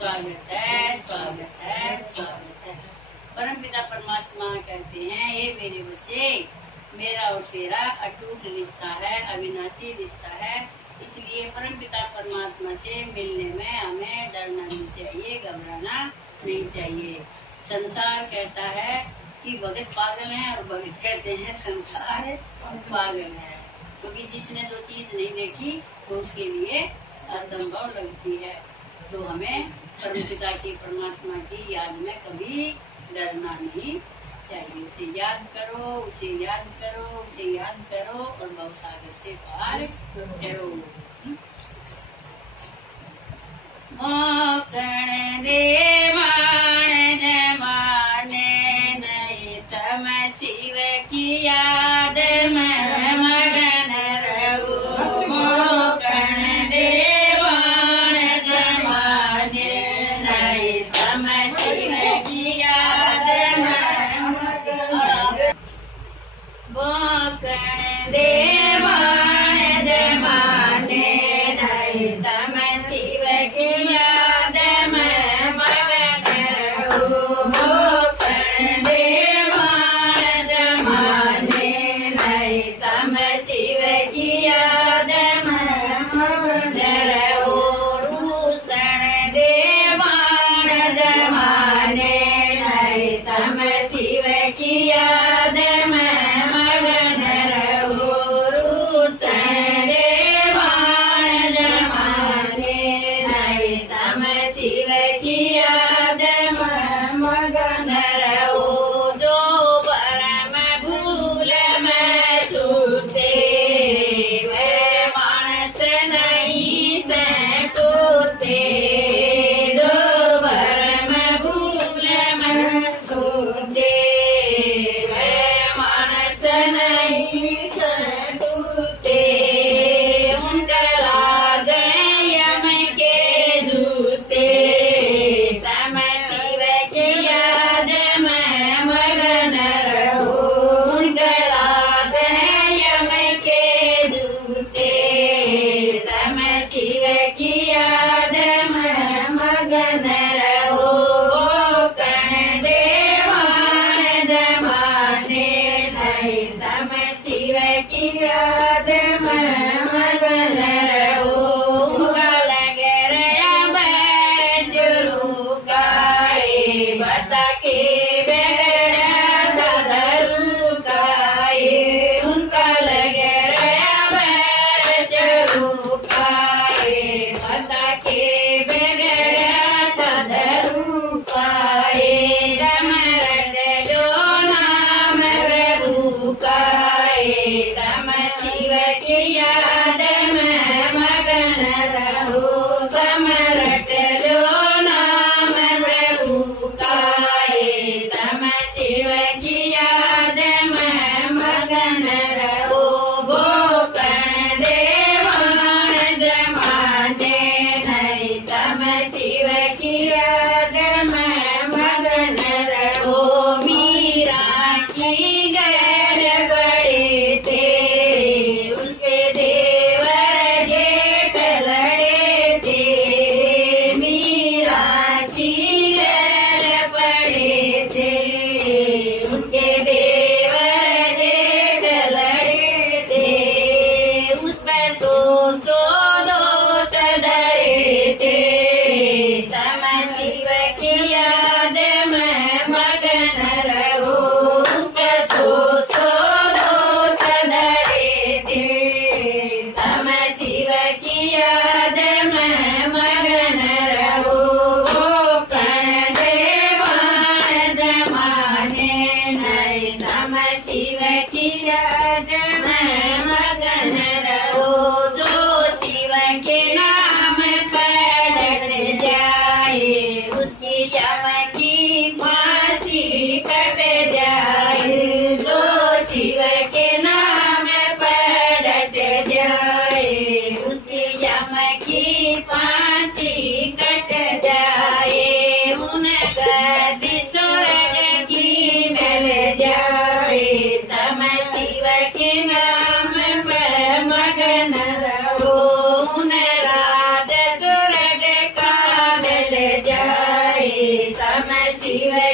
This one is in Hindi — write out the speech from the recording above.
स्वागत है, स्वागत है, स्वागत है। परमपिता परमात्मा कहते हैं, हे मेरे बच्चे, मेरा और तेरा अटूट रिश्ता है, अविनाशी रिश्ता है। इसलिए परमपिता परमात्मा से मिलने में हमें डरना नहीं चाहिए, घबराना नहीं चाहिए। संसार कहता है कि भगत पागल है और भगत कहते हैं संसार पागल है, क्योंकि जिसने जो चीज नहीं देखी तो उसके लिए असंभव लगती है। तो हमें परमपिता की परमात्मा की याद में कभी डरना नहीं चाहिए। उसे याद करो, उसे याद करो, उसे याद करो और भवसागर से पार करो। मोकण देवान जमाने नहीं तम शिव की याद में मगन रहूं। मोकण देवान जमाने नहीं तम शिव की याद में मोकण देवान जमाने नहीं तम शिव की याद में शिवे